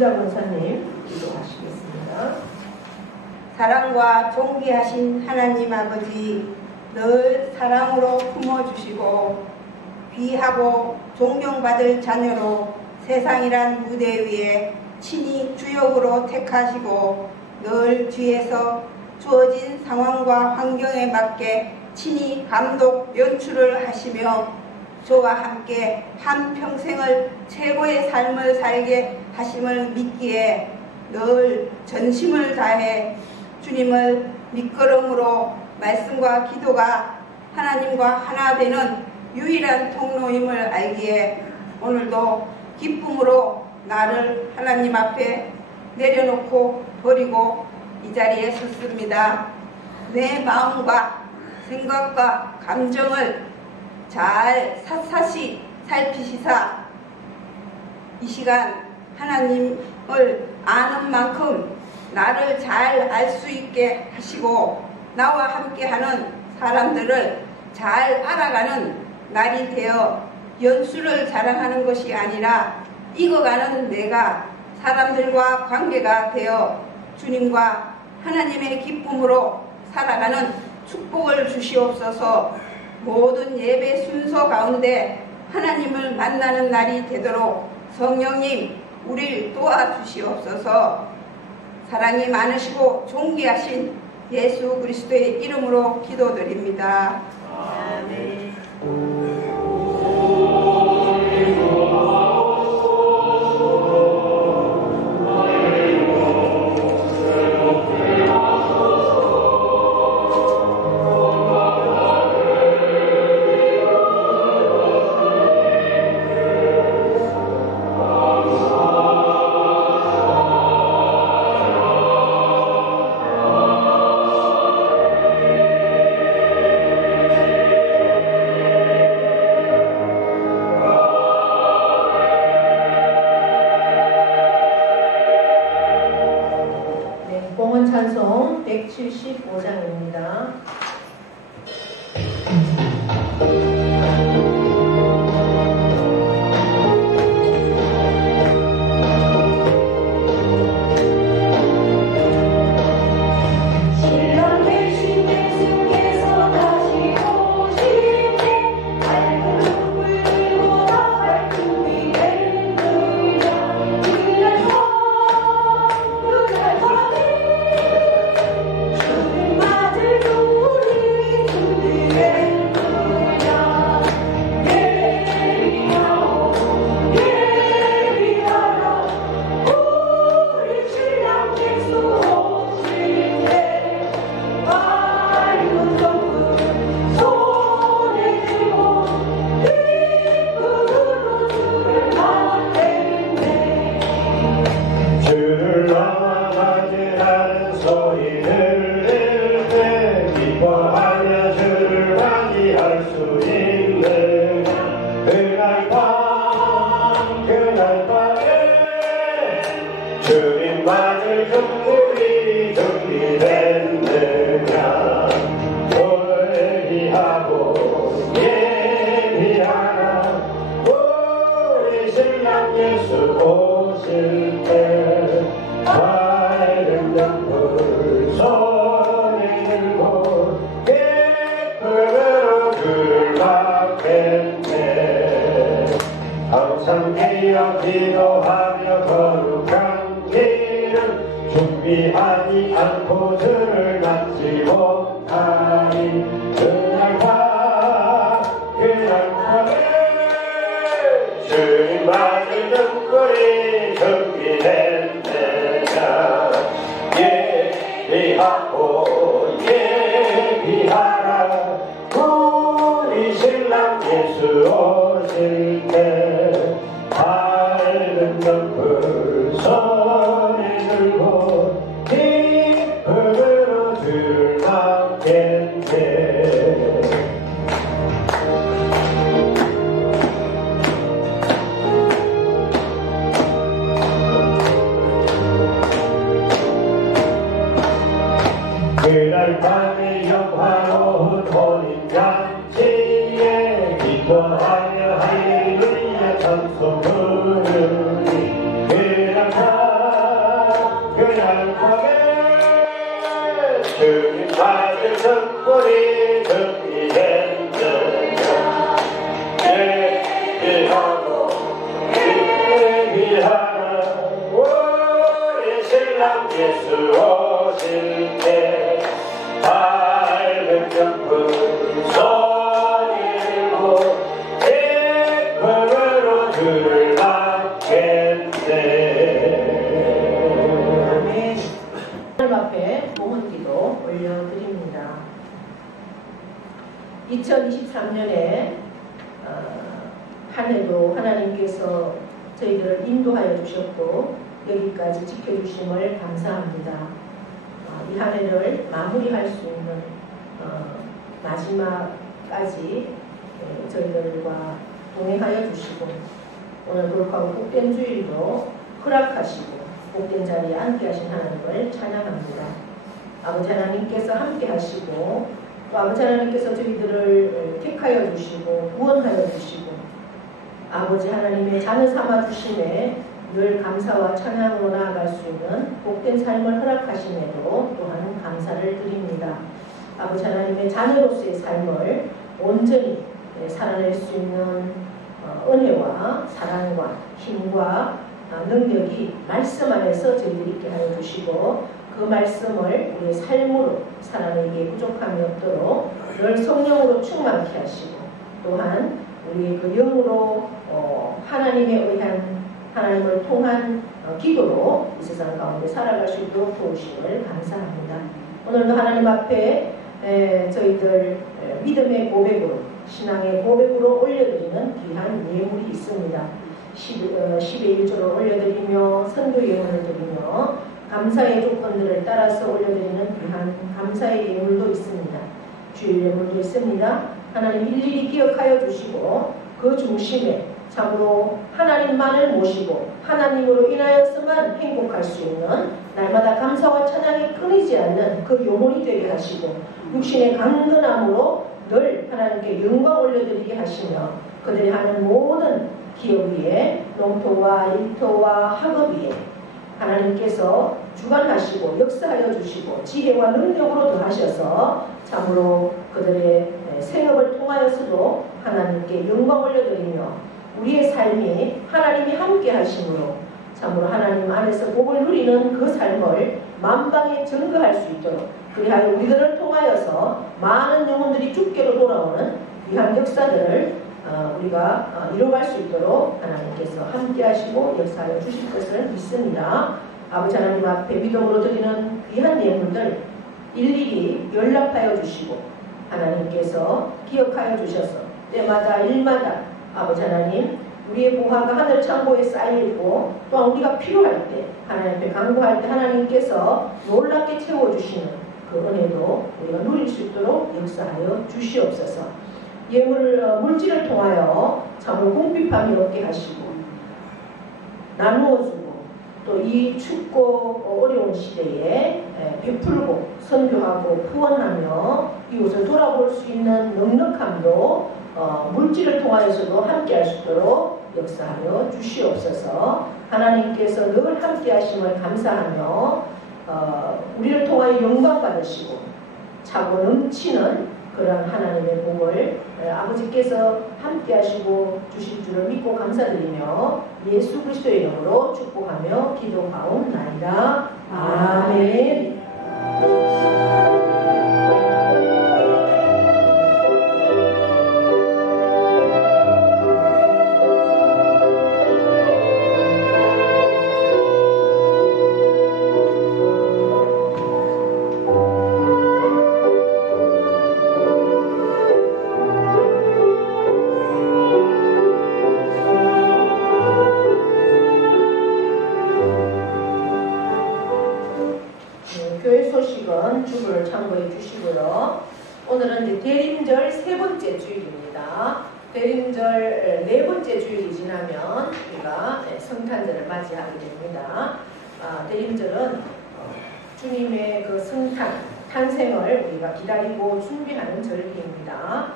윤자 권사님 기도하시겠습니다. 사랑과 존귀하신 하나님 아버지, 늘 사랑으로 품어주시고 귀하고 존경받을 자녀로 세상이란 무대 위에 친히 주역으로 택하시고 늘 뒤에서 주어진 상황과 환경에 맞게 친히 감독 연출을 하시며 저와 함께 한평생을 최고의 삶을 살게 하심을 믿기에 늘 전심을 다해 주님을 밑거름으로 말씀과 기도가 하나님과 하나 되는 유일한 통로임을 알기에 오늘도 기쁨으로 나를 하나님 앞에 내려놓고 버리고 이 자리에 섰습니다. 내 마음과 생각과 감정을 잘 샅샅이 살피시사 이 시간 하나님을 아는 만큼 나를 잘 알 수 있게 하시고 나와 함께하는 사람들을 잘 알아가는 날이 되어 연수를 자랑하는 것이 아니라 익어가는 내가 사람들과 관계가 되어 주님과 하나님의 기쁨으로 살아가는 축복을 주시옵소서. 모든 예배 순서 가운데 하나님을 만나는 날이 되도록 성령님 우리를 도와주시옵소서. 사랑이 많으시고 존귀하신 예수 그리스도의 이름으로 기도드립니다. 아멘. 찬송 175장입니다. 기도하며 거룩한 길은 준비하지 않고 들을 맞지 못하니 그날과 주님 맞을 등불이 준비된 내가 예비하고 예비하라 우리 신랑 예수 오실 때 밝은 등불 손에 들고 기쁨으로 들맞겠네. 그날 밤에 영화로운 혼인잔치에 기도하며 할렐루야 찬송 부르니 그날 밤 낮은 성불이 정리했느냐 예비하고 예비하라 우리 신랑 예수 오실 때 밝은 점프 손일고 기쁨으로 주를 맞겠네. 아멘. 하나님 앞에 봉헌기도 올려드립니다. 2023년에 한 해도 하나님께서 저희들을 인도하여 주셨고 여기까지 지켜주심을 감사합니다. 이 한 해를 마무리할 수 있는 마지막까지 저희들과 동행하여 주시고 오늘 그렇고 복된 주일도 허락하시고 복된 자리에 앉게 하신 하나님을 찬양합니다. 아버지 하나님께서 함께 하시고 또 아버지 하나님께서 저희들을 택하여 주시고 구원하여 주시고 아버지 하나님의 자녀 삼아 주심에 늘 감사와 찬양으로 나아갈 수 있는 복된 삶을 허락하심에도 또한 감사를 드립니다. 아버지 하나님의 자녀로서의 삶을 온전히 살아낼 수 있는 은혜와 사랑과 힘과 능력이 말씀 안에서 저희들이 있게 하여 주시고 그 말씀을 우리의 삶으로 살아내기에 부족함이 없도록 늘 성령으로 충만케 하시고 또한 우리의 그 영으로 하나님에 의한 하나님을 통한 기도로 이 세상 가운데 살아갈 수 있도록 도우심을 감사합니다. 오늘도 하나님 앞에 저희들 믿음의 고백으로 신앙의 고백으로 올려드리는 귀한 예물이 있습니다. 10의 1조를 올려드리며 선교 예물을 드리며 감사의 조건들을 따라서 올려드리는 귀한 감사의 예물도 있습니다. 주일 예물도 있습니다. 하나님 일일이 기억하여 주시고 그 중심에 참으로 하나님만을 모시고 하나님으로 인하여서만 행복할 수 있는 날마다 감사와 찬양이 끊이지 않는 그 영혼이 되게 하시고 육신의 강건함으로 늘 하나님께 영광 올려드리게 하시며 그들이 하는 모든 기업 위에 농토와 일터와 학업 위에 하나님께서 주관하시고 역사하여 주시고 지혜와 능력으로 더하셔서 참으로 그들의 생업을 통하여서도 하나님께 영광 올려드리며 우리의 삶이 하나님이 함께 하심으로 참으로 하나님 안에서 복을 누리는 그 삶을 만방에 증거할 수 있도록 그리하여 우리들을 통하여서 많은 영혼들이 주께로 돌아오는 귀한 역사들을 우리가 이뤄갈 수 있도록 하나님께서 함께 하시고 역사하여 주실 것을 믿습니다. 아버지 하나님 앞에 믿음으로 드리는 귀한 예물들 일일이 연락하여 주시고 하나님께서 기억하여 주셔서 때마다 일마다 아버지 하나님 우리의 보화가 하늘 창고에 쌓여있고 또한 우리가 필요할 때 하나님 앞에 간구할 때 하나님께서 놀랍게 채워주시는 그 은혜도 우리가 누릴 수 있도록 역사하여 주시옵소서. 물질을 통하여 참으로 궁핍함이 없게 하시고 나누어주고 또 이 춥고 어려운 시대에 베풀고 선교하고 후원하며 이웃을 돌아볼 수 있는 넉넉함도 물질을 통하여서도 함께 할 수 있도록 역사하여 주시옵소서. 하나님께서 늘 함께 하심을 감사하며 우리를 통하여 영광 받으시고 차고 넘치는 그런 하나님의 복을 아버지께서 함께 하시고 주실 줄을 믿고 감사드리며 예수 그리스도의 이름으로 축복하며 기도하옵나이다. 아멘. 주를 참고해 주시고요. 오늘은 이제 대림절 세 번째 주일입니다. 대림절 네 번째 주일이 지나면 우리가 성탄절을 맞이하게 됩니다. 대림절은 주님의 그 성탄, 탄생을 우리가 기다리고 준비하는 절기입니다.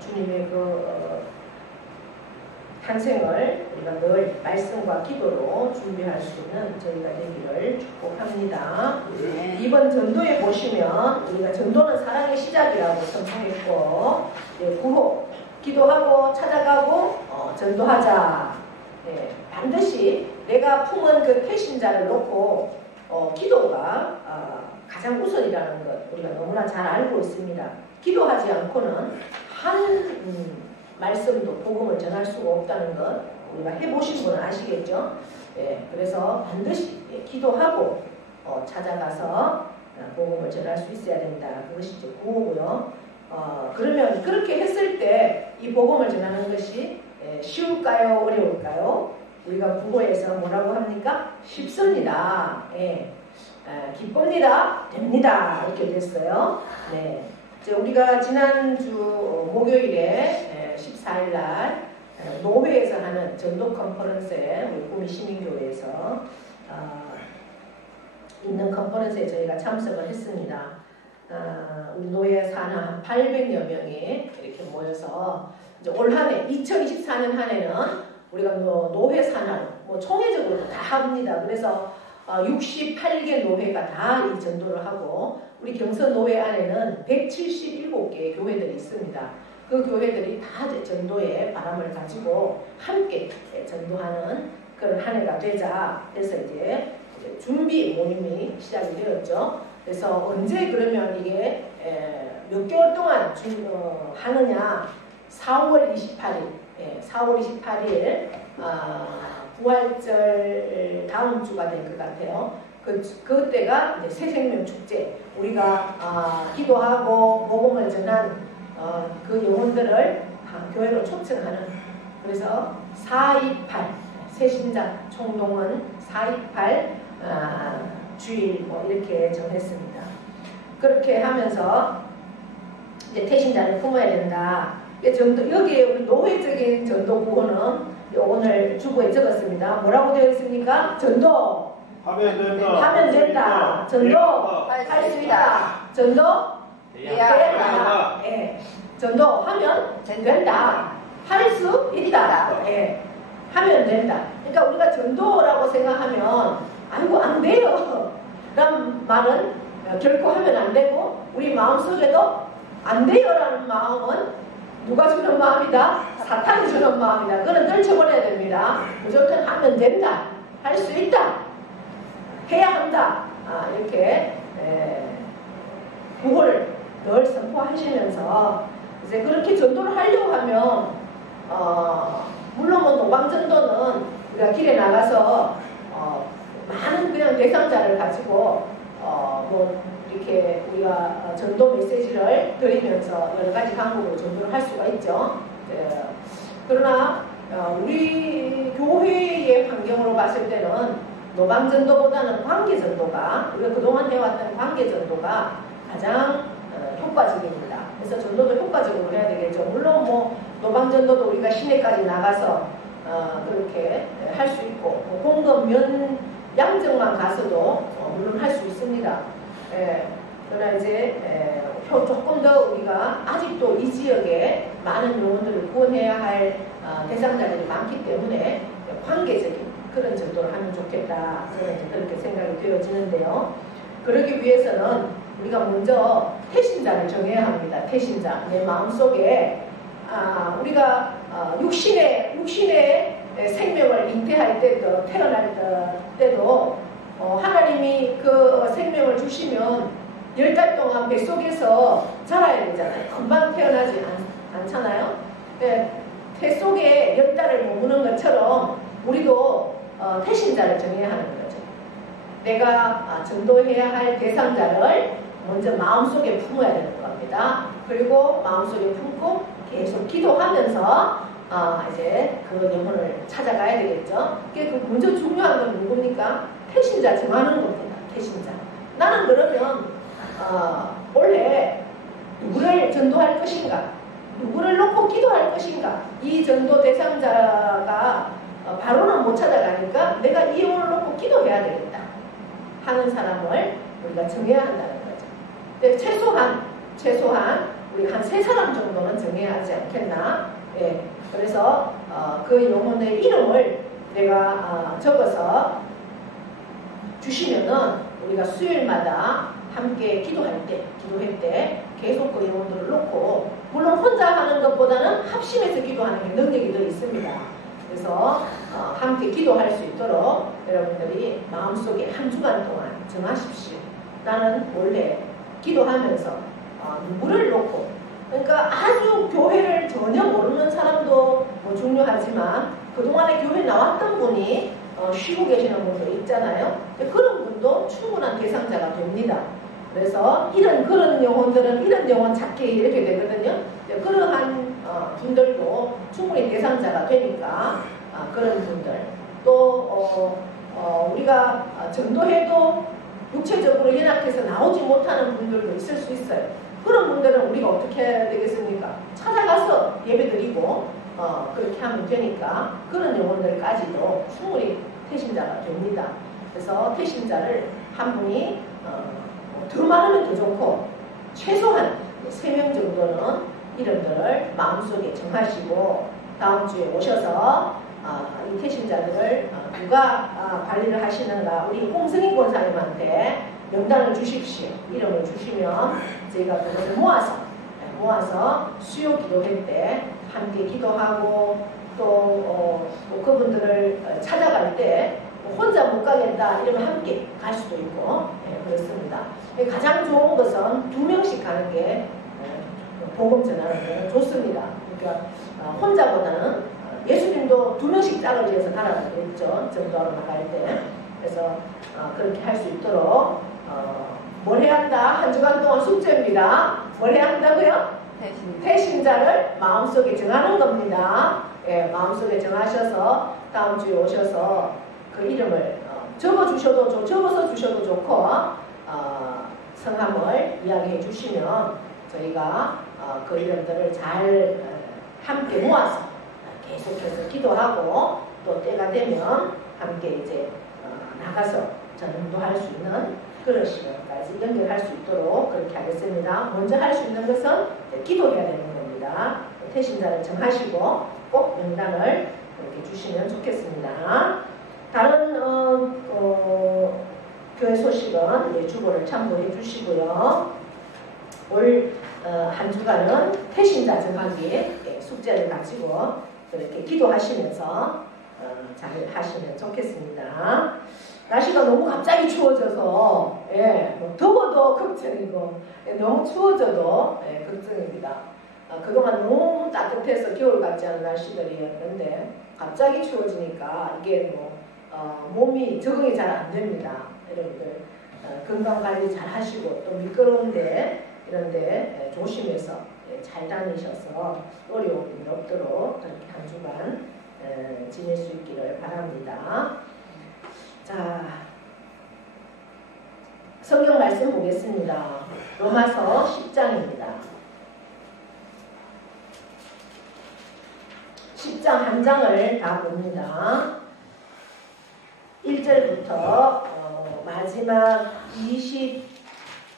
주님의 그 탄생을 우리가 늘 말씀과 기도로 준비할 수 있는 저희가 되기를 축복합니다. 이번 전도에 보시면 우리가 전도는 사랑의 시작이라고 선포했고, 구호, 기도하고 찾아가고 전도하자. 반드시 내가 품은 그 태신자를 놓고 기도가 가장 우선이라는 것 우리가 너무나 잘 알고 있습니다. 기도하지 않고는 한 말씀도 복음을 전할 수가 없다는 것 우리가 해보신 분은 아시겠죠? 그래서 반드시 기도하고 찾아가서 복음을 전할 수 있어야 된다. 그것이 이제 구호고요. 그러면 그렇게 했을 때 이 복음을 전하는 것이 쉬울까요? 어려울까요? 우리가 구호에서 뭐라고 합니까? 쉽습니다. 기쁩니다. 됩니다. 이렇게 됐어요. 네. 이제 우리가 지난주 목요일에 14일날 노회에서 하는 전도 컨퍼런스에 우리 구미 시민교회에서 있는 컨퍼런스에 저희가 참석을 했습니다. 우리 노예 산하 800여 명이 이렇게 모여서 이제 올 한해 2024년 한 해는 우리가 노회 산하 총회적으로 다 합니다. 그래서 68개 노회가 다 이 전도를 하고 우리 경선 노회 안에는 177개의 교회들이 있습니다. 그 교회들이 다 전도의 바람을 가지고 함께 전도하는 그런 한 해가 되자 해서 이제 준비 모임이 시작이 되었죠. 그래서 언제 그러면 이게 몇 개월 동안 하느냐? 4월 28일, 4월 28일 부활절 다음 주가 될 것 같아요. 그때가 이제 새생명 축제. 우리가 기도하고 복음을 전한 그 영혼들을 교회로 초청하는. 그래서 428 새신자 총동원 428 주일 이렇게 정했습니다. 그렇게 하면서 이제 태신자를 품어야 된다. 여기에 우리 노회적인 전도 구호는 오늘 주보에 적었습니다. 뭐라고 되어 있습니까? 전도 하면 된다. 전도 할 수 있다. 전도 된다. 전도 하면 된다. 할 수 있다. 하면 된다. 그러니까 우리가 전도라고 생각하면 아이고 안 돼요 라는 말은 결코 하면 안 되고, 우리 마음속에도 안 돼요 라는 마음은 누가 주는 마음이다? 사탄이 주는 마음이다. 그거는 떨쳐버려야 됩니다. 무조건 하면 된다. 할 수 있다. 해야 한다. 이렇게 구호를 늘 선포하시면서 이제 그렇게 전도를 하려고 하면 물론 노방전도는 우리가 길에 나가서 많은 그냥 대상자를 가지고 이렇게 우리가 전도 메시지를 드리면서 여러 가지 방법으로 전도를 할 수가 있죠. 그러나 우리 교회의 환경으로 봤을 때는 노방전도보다는 관계전도가, 우리가 그동안 해왔던 관계전도가 가장 효과적입니다. 그래서 전도도 효과적으로 해야 되겠죠. 물론 노방전도도 우리가 시내까지 나가서 그렇게 할 수 있고, 공급 면 양정만 가서도 물론 할 수 있습니다. 그러나 이제 조금 더 우리가 아직도 이 지역에 많은 영혼들을 구원해야 할 대상자들이 많기 때문에 관계적인 그런 전도를 하면 좋겠다. 저는 이제 그렇게 생각이 되어지는데요. 그러기 위해서는 우리가 먼저 태신자를 정해야 합니다. 태신자. 내 마음속에 우리가 육신의 생명을 잉태할 때도, 태어날 때도 하나님이 그 생명을 주시면 10달 동안 뱃속에서 자라야 되잖아요. 금방 태어나지 않잖아요. 태 속에 10달을 머무는 것처럼 우리도 태신자를 정해야 하는 거죠. 내가 전도해야 할 대상자를 먼저 마음속에 품어야 되는 겁니다. 그리고 마음속에 품고 계속 기도하면서 이제 그 영혼을 찾아가야 되겠죠. 그 먼저 중요한 건 누굽니까? 태신자 정하는 겁니다. 태신자. 나는 그러면 올해 누구를 전도할 것인가? 누구를 놓고 기도할 것인가? 이 전도 대상자가 바로는 못 찾아가니까 내가 이 영혼을 놓고 기도해야 되겠다 하는 사람을 우리가 정해야 한다는 거죠. 근데 최소한 우리 한 3사람 정도는 정해야 하지 않겠나? 그래서 그 영혼의 이름을 내가 적어서 주시면은 우리가 수요일마다 함께 기도할 때 계속 그 영혼들을 놓고, 물론 혼자 하는 것보다는 합심해서 기도하는 게 능력이 더 있습니다. 그래서 함께 기도할 수 있도록 여러분들이 마음속에 한 주간 동안 정하십시오. 나는 원래 기도하면서 누구를 놓고, 그러니까 아주 교회를 전혀 모르는 사람도 뭐 중요하지만 그동안에 교회 나왔던 분이 쉬고 계시는 분도 있잖아요. 그런 분도 충분한 대상자가 됩니다. 그래서 그런 영혼들은 이런 영혼 찾기 이렇게 되거든요. 그러한 분들도 충분히 대상자가 되니까 그런 분들, 또 우리가 전도해도 육체적으로 연약해서 나오지 못하는 분들도 있을 수 있어요. 그런 분들은 우리가 어떻게 해야 되겠습니까? 찾아가서 예배드리고 그렇게 하면 되니까 그런 영혼들까지도 충분히 태신자가 됩니다. 그래서 태신자를 한 분이 더 많으면 더 좋고 최소한 3명 정도는 이름들을 마음속에 정하시고 다음 주에 오셔서 이 태신자들을 누가 관리를 하시는가 우리 홍승희 권사님한테 명단을 주십시오. 이름을 주시면 저희가 그것을 모아서 수요 기도회 때 함께 기도하고 또 그분들을 찾아갈 때 혼자 못 가겠다 이러면 함께 갈 수도 있고 그렇습니다. 가장 좋은 것은 2명씩 가는 게 복음 전하는 게 좋습니다. 그러니까 혼자보다는 예수님도 2명씩 짝을 지어서 가라고 그랬죠. 전도하러 나갈 때. 그래서 그렇게 할 수 있도록 뭘 해야 한다? 한 주간 동안 숙제입니다. 뭘 해야 한다고요? 태신자를 마음속에 정하는 겁니다. 예, 마음속에 정하셔서 다음 주에 오셔서 그 이름을 적어서 주셔도 좋고 성함을 이야기해 주시면 저희가 그 이름들을 잘 함께 모아서 계속해서 기도하고 또 때가 되면 함께 이제 나가서 전도 할 수 있는 그런 시간까지 연결할 수 있도록 그렇게 하겠습니다. 먼저 할 수 있는 것은 기도해야 되는 겁니다. 태신자를 정하시고 꼭 명단을 이렇게 주시면 좋겠습니다. 다른 교회 소식은 주보를 참고해 주시고요. 올 한 주간은 태신자 정하기 숙제를 가지고 이렇게 기도하시면서 잘 하시면 좋겠습니다. 날씨가 너무 갑자기 추워져서 뭐 더워도 걱정이고 너무 추워져도 걱정입니다. 그동안 너무 따뜻해서 겨울 같지 않은 날씨들이었는데 갑자기 추워지니까 이게 몸이 적응이 잘 안 됩니다. 여러분들 건강관리 잘 하시고 또 미끄러운데 이런데 조심해서 잘 다니셔서 어려움이 없도록 그렇게 한 주간 지낼 수 있기를 바랍니다. 자, 성경 말씀 보겠습니다. 로마서 10장입니다. 10장 한 장을 다 봅니다. 1절부터 마지막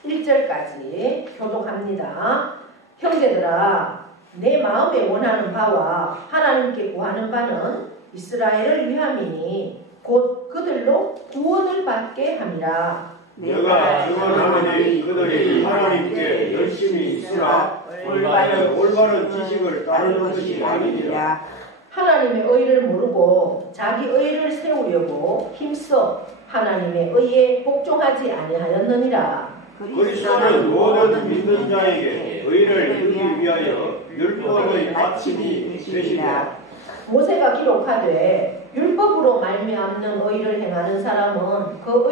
21절까지 교독합니다. 형제들아, 내 마음에 원하는 바와 하나님께 구하는 바는 이스라엘을 위함이니 곧 그들로 구원을 받게 함이라. 내가 증언하노니 그들이 하나님께 열심히 있으나 올바른 지식을 따르는 것이 아니니라. 하나님의 의를 모르고 자기 의를 세우려고 힘써 하나님의 의에 복종하지 아니하였느니라. 그리스도는 모든 믿는 자에게 의를 이루기 위하여 율법의 마침이 되시니라. 모세가 기록하되 율법으로 말미암는 의를 행하는 사람은 그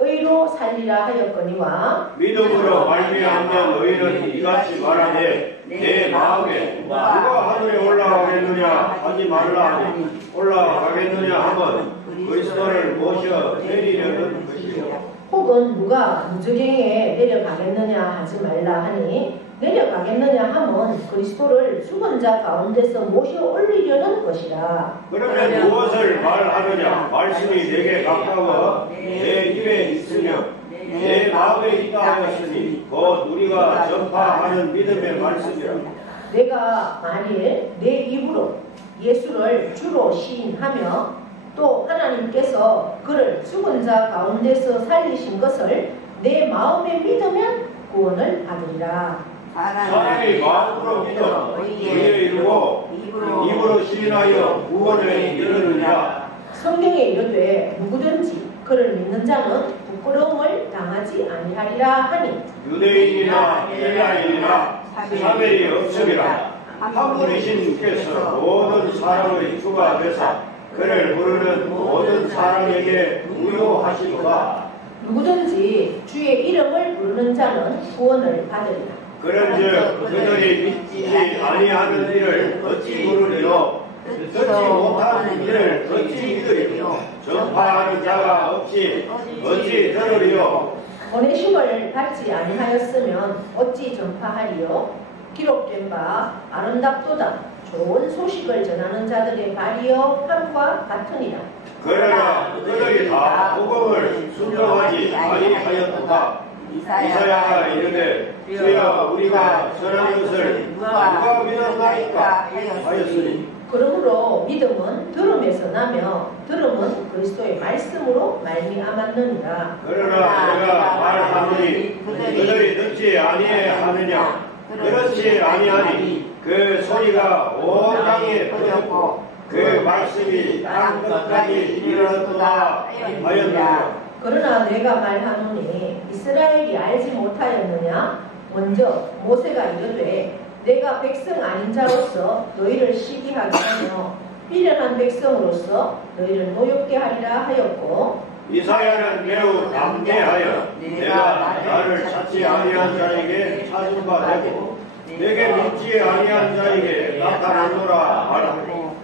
의로 살리라 하였거니와 믿음으로 말미암는 의는 이같이 말하되 내 마음에 누가 하늘에 올라가겠느냐 하지 말라 하니 올라가겠느냐 하면 그리스도를 모셔 내리려는 것이요. 혹은 누가 무저갱에 내려가겠느냐 하지 말라 하니 내려가겠느냐 하면 그리스도를 죽은 자 가운데서 모셔 올리려는 것이라. 그러면 무엇을 말하느냐? 말씀이 내게 가까워 내 입에 있으며 내 마음에 있다 하였으니 곧 우리가 전파하는 믿음의 말씀이라. 내가 만일 내 입으로 예수를 주로 시인하며 또 하나님께서 그를 죽은 자 가운데서 살리신 것을 내 마음에 믿으면 구원을 받으리라. 사람이 마음으로 믿어 의에 이르고 입으로 시인하여 구원을 이루느니라. 성경에 이르되 누구든지 그를 믿는 자는 부끄러움을 당하지 아니하리라 하니 유대인이나 헬라인이나 사별이 없으리라. 한 분이신 주께서 모든 사람의 주가 되사 그를 부르는 모든 사람에게 무효하시도다. 누구든지 주의 이름을 부르는 자는 구원을 받으리라. 그런즉 그들이 믿지 아니하는 일을 어찌 부르리요? 듣지 못하는 일을 어찌 믿으리요? 전파하는 자가 없이 어찌 들으리요? 보내심을 받지 아니하였으면 어찌 전파하리요? 기록된 바 아름답도다 좋은 소식을 전하는 자들의 발이여 함과 같으니라. 그러나 그들이 다 복음을 순종하지 아니하였도다. 이사야가 이르되 주여 우리가 전하는 것을 누가 믿었나이까 하였으니 그러므로 믿음은 들음에서 나며 들음은 그리스도의 말씀으로 말미암았느니라. 그러나 내가 말하노니 그들이 듣지 아니하느냐? 그렇지 아니하니 그 소리가 온 땅에 퍼졌고 그 말씀이 땅 끝까지 이르렀도다 하였느니라. 그러나 내가 말하노니 이스라엘이 알지 못하였느냐? 먼저 모세가 이르되 내가 백성 아닌 자로서 너희를 시기하게 하며 미련한 백성으로서 너희를 노엽게 하리라 하였고 이사야는 매우 담대하여 내가 나를 찾지 아니한 자에게 찾은 바 되고 내게 믿지 아니한 자에게 나타나노라 하라고.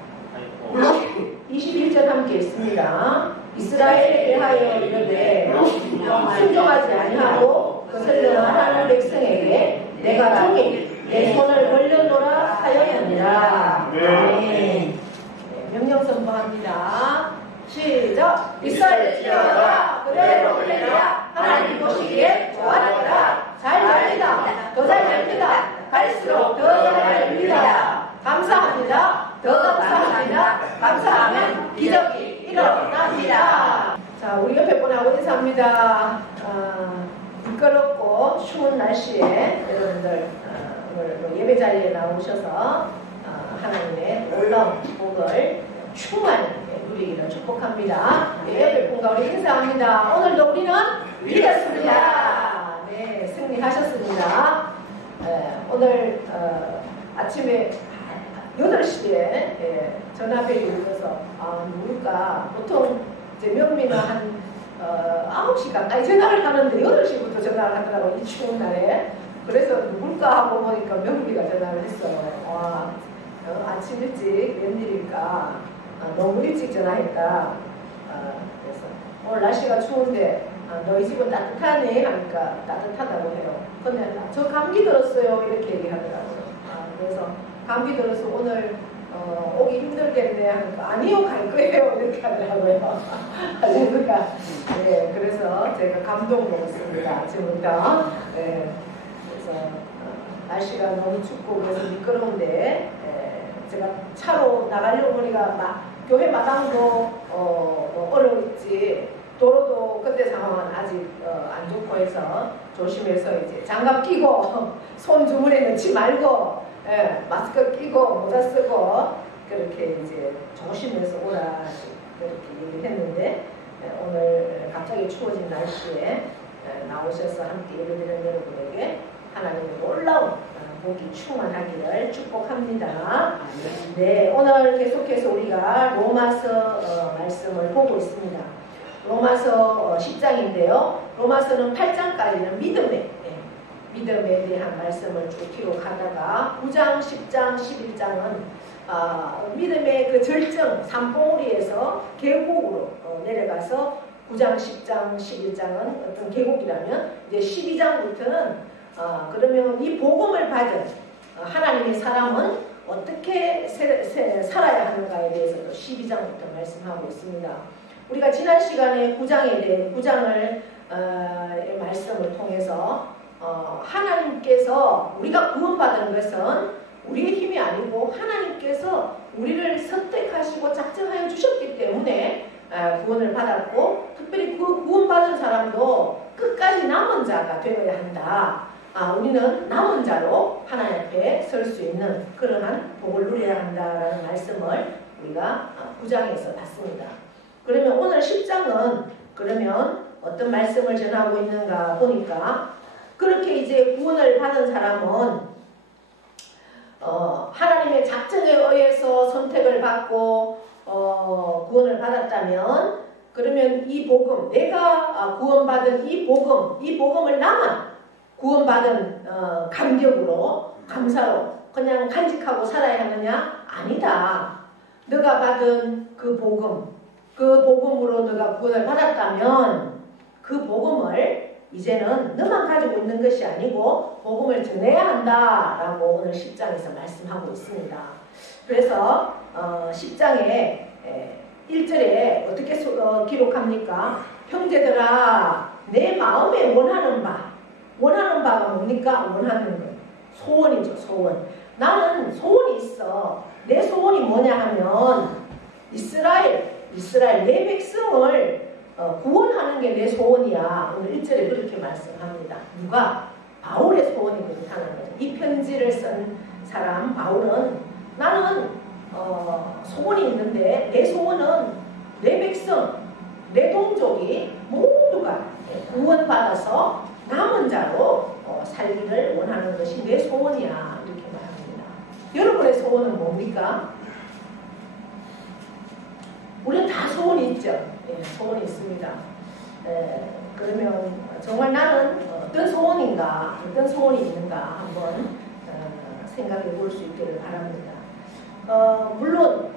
21절 함께 읽습니다. 이스라엘에 대하여 이르되 순종하지 아니하고 거슬러 하라는 백성에게 내가 종일 내 손을 벌려놓으라 하였느니라. 네. 명령 선포합니다. 시작. 이스라엘 지어라 그대로 올려라. 하나님 보시기에 좋아하라. 잘 됩니다. 더 잘 됩니다. 갈수록 더 잘 됩니다. 감사합니다. 더 감사합니다. 감사하면 기적이 일어납니다. 자, 우리 옆에 분하고 인사합니다. 미끄럽고 추운 날씨에 여러분들 오늘 예배 자리에 나오셔서 하나님의 놀라운 복을 충만히 누리기를 축복합니다. 옆에 분과 우리 인사합니다. 오늘도 우리는 이겼습니다. 네, 승리하셨습니다. 오늘 아침에 8시에 전화벨이 울려서 누굴까? 보통 이제 명미는 한 9시 가까이 전화를 하는데 8시부터 전화를 하더라고요. 이 추운 날에. 그래서 누굴까 하고 보니까 명미가 전화를 했어요. 와, 아침 일찍 웬일일까? 너무 일찍 전화했다. 그래서 오늘 날씨가 추운데 너희 집은 따뜻하니? 하니까 따뜻하다고 해요. 근데 저 감기 들었어요. 이렇게 얘기하더라고요. 그래서 감기 들어서 오늘 오기 힘들겠네 하니까 아니요 갈 거예요 이렇게 하더라고요. 할렐루야. 네, 그래서 제가 감동 먹었습니다. 아침부터. 네, 그래서 날씨가 너무 춥고 그래서 미끄러운데 제가 차로 나가려고 보니까 교회 마당도 어려웠지 도로도 그때 상황은 아직 안 좋고 해서 조심해서 이제 장갑 끼고 손 주머니에 넣지 말고 마스크 끼고 모자 쓰고 그렇게 이제 조심해서 오라 그렇게 얘기했는데 오늘 갑자기 추워진 날씨에 나오셔서 함께 예배드리는 여러분에게 하나님의 놀라운 복이 충만하기를 축복합니다. 네, 오늘 계속해서 우리가 로마서 말씀을 보고 있습니다. 로마서 10장인데요. 로마서는 8장까지는 믿음에 대한 말씀을 쭉 기록하다가 9장, 10장, 11장은 믿음의 그 절정, 산봉우리에서 계곡으로 내려가서 9장, 10장, 11장은 어떤 계곡이라면 이제 12장부터는 그러면 이 복음을 받은 하나님의 사람은 어떻게 살아야 하는가에 대해서도 12장부터 말씀하고 있습니다. 우리가 지난 시간에 9장을 말씀을 통해서 하나님께서 우리가 구원받은 것은 우리의 힘이 아니고 하나님께서 우리를 구원을 받았고 특별히 그 구원받은 사람도 끝까지 남은 자가 되어야 한다. 우리는 남은 자로 하나님 앞에 설 수 있는 그러한 복을 누려야 한다라는 말씀을 우리가 9장에서 봤습니다. 그러면 오늘 10장은 그러면 어떤 말씀을 전하고 있는가 보니까 그렇게 이제 구원을 받은 사람은 하나님의 작정에 의해서 선택을 받고 구원을 받았다면 그러면 이 복음, 내가 구원받은 이 복음을 나만 구원받은 감격으로 감사로 그냥 간직하고 살아야 하느냐? 아니다. 너가 받은 그 복음으로 너가 구원을 받았다면 그 복음을 이제는 너만 가지고 있는 것이 아니고 복음을 전해야 한다라고 오늘 10장에서 말씀하고 있습니다. 그래서 10장에 1절에 어떻게 기록합니까? 형제들아 내 마음에 원하는 바가 뭡니까? 원하는 것. 소원이죠, 소원. 나는 소원이 있어. 내 소원이 뭐냐 하면 이스라엘 내 백성을 구원하는 게 내 소원이야. 오늘 1절에 그렇게 말씀합니다. 누가? 바울의 소원이 그렇다는 거죠. 이 편지를 쓴 사람 바울은 나는 소원이 있는데 내 소원은 내 백성, 내 동족이 모두가 구원받아서 남은 자로 살기를 원하는 것이 내 소원이야. 이렇게 말합니다. 여러분의 소원은 뭡니까? 우리는 다 소원이 있죠. 소원이 있습니다. 그러면 정말 나는 어떤 소원인가, 어떤 소원이 있는가 한번 생각해 볼 수 있기를 바랍니다. 물론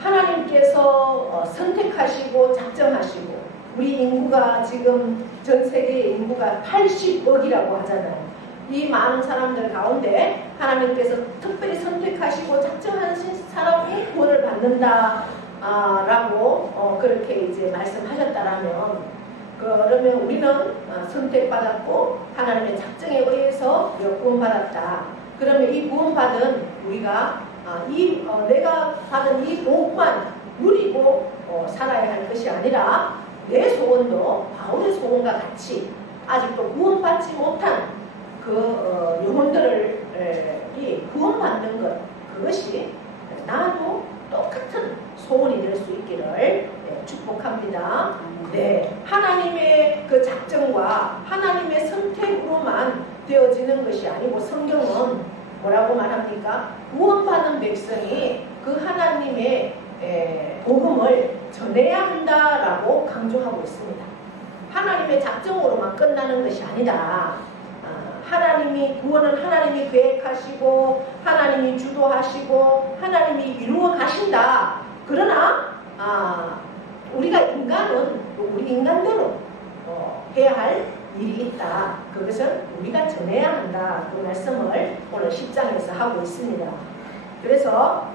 하나님께서 선택하시고 작정하시고 우리 인구가 지금 전 세계 인구가 80억이라고 하잖아요. 이 많은 사람들 가운데 하나님께서 특별히 선택하시고 작정하신 사람이 구원을 받는다 라고 그렇게 이제 말씀하셨다라면 그러면 우리는 선택받았고 하나님의 작정에 의해서 구원받았다. 그러면 이 구원받은 우리가 내가 받은 이 복만 누리고 살아야 할 것이 아니라 내 소원도 바울의 소원과 같이 아직도 구원받지 못한 그 영혼들을 구원받는 것 그것이 나도 똑같은 소원이 될 수 있기를 축복합니다. 네, 하나님의 그 작정과 하나님의 선택으로만 되어지는 것이 아니고 성경은 뭐라고 말합니까? 구원받은 백성이 그 하나님의 복음을 전해야 한다라고 강조하고 있습니다. 하나님의 작정으로만 끝나는 것이 아니다. 구원은 하나님이 계획하시고 하나님이 주도하시고 하나님이 이루어 가신다. 그러나 우리가 인간은 우리 인간대로 해야 할 일이 있다. 그것을 우리가 전해야 한다. 그 말씀을 오늘 10장에서 하고 있습니다. 그래서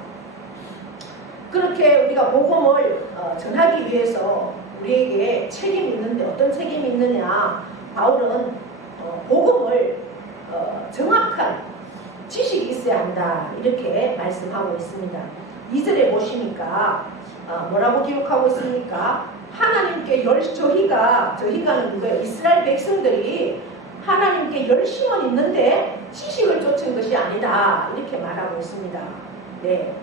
그렇게 우리가 복음을 전하기 위해서 우리에게 책임이 있는데 어떤 책임이 있느냐? 바울은 복음을 정확한 지식이 있어야 한다. 이렇게 말씀하고 있습니다. 2절에 보시니까 뭐라고 기록하고 있습니까? 하나님께 저희가는 누구예요? 이스라엘 백성들이 하나님께 열심은 있는데 지식을 좇은 것이 아니다. 이렇게 말하고 있습니다. 네,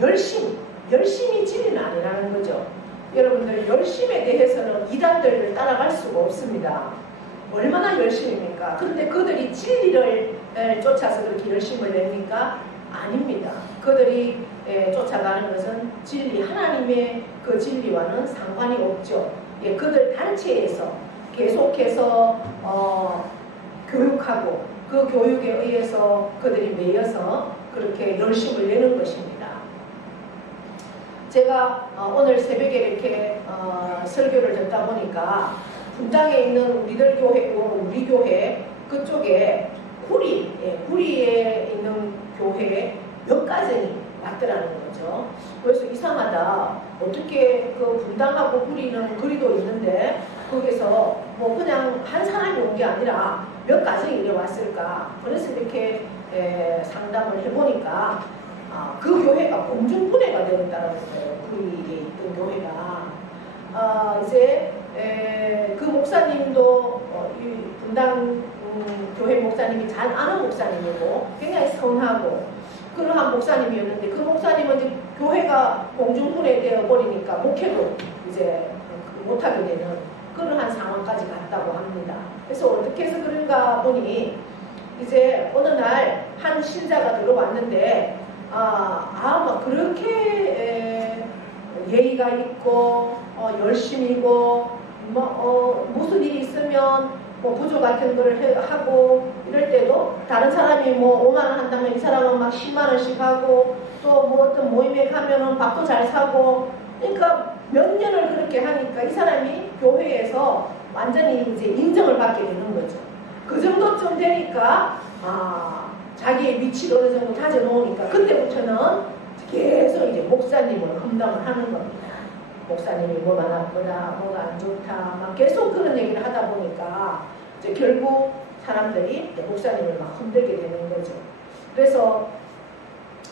열심이 진리는 아니라는 거죠. 여러분들 열심에 대해서는 이단들을 따라갈 수가 없습니다. 얼마나 열심입니까? 그런데 그들이 진리를 쫓아서 그렇게 열심을 냅니까? 아닙니다. 그들이 쫓아가는 것은 진리, 하나님의 그 진리와는 상관이 없죠. 그들 단체에서 계속해서 교육하고 그 교육에 의해서 그들이 매여서 그렇게 열심을 내는 것입니다. 제가 오늘 새벽에 이렇게 설교를 듣다 보니까 분당에 있는 우리들 교회고 우리 교회 그쪽에 구리에 있는 교회에 몇 가정이 왔더라는 거죠. 그래서 이상하다. 어떻게 그 분당하고 구리는 거리도 있는데 거기서 뭐 그냥 한 사람이 온 게 아니라 몇 가정이 이래 왔을까. 그래서 이렇게 상담을 해보니까 그 교회가 공중분해가 되었다는 거예요. 구리에 있던 교회가. 이제 그 목사님도 이 분당 교회 목사님이 잘 아는 목사님이고 굉장히 선하고 그러한 목사님이었는데 그 목사님은 이제 교회가 공중분해되어 버리니까 목회도 이제 못하게 되는 그러한 상황까지 갔다고 합니다. 그래서 어떻게 해서 그런가 보니 이제 어느 날 한 신자가 들어왔는데 막 그렇게 예의가 있고 열심이고 무슨 일이 있으면 부조 같은 걸 하고 이럴 때도 다른 사람이 5만 원 한다면 이 사람은 막 10만 원씩 하고 또 어떤 모임에 가면은 밥도 잘 사고 그러니까 몇 년을 그렇게 하니까 이 사람이 교회에서 완전히 이제 인정을 받게 되는 거죠. 그 정도쯤 되니까 자기의 위치를 어느 정도 다져놓으니까 그때부터는 계속 이제 목사님을 험담을 하는 겁니다. 목사님이 뭐가 나쁘다, 뭐가 안 좋다, 막 계속 그런 얘기를 하다 보니까 이제 결국 사람들이 목사님을 막 흔들게 되는 거죠. 그래서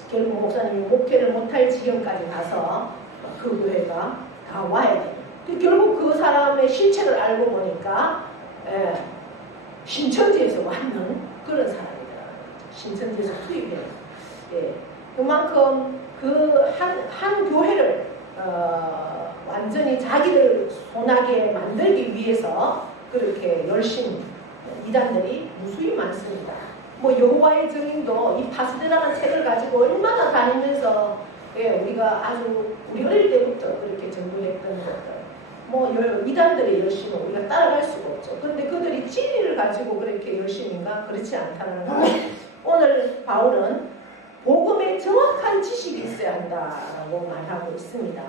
결국 목사님이 목회를 못할 지경까지 가서 그 교회가 다 와야 돼요. 결국 그 사람의 실체를 알고 보니까 신천지에서 왔는 그런 사람이더라고요. 신천지에서 투입해요. 그만큼 그 한 교회를 완전히 자기를 손하게 만들기 위해서 그렇게 열심히 이단들이 무수히 많습니다. 여호와의 증인도 이 파스데라는 책을 가지고 얼마나 다니면서 우리가 우리 어릴 때부터 그렇게 전도했던 것들 이단들의 열심은 우리가 따라갈 수가 없죠. 그런데 그들이 진리를 가지고 그렇게 열심인가? 그렇지 않다는 거예요. 오늘 바울은 복음의 정확한 지식이 있어야 한다라고 말하고 있습니다.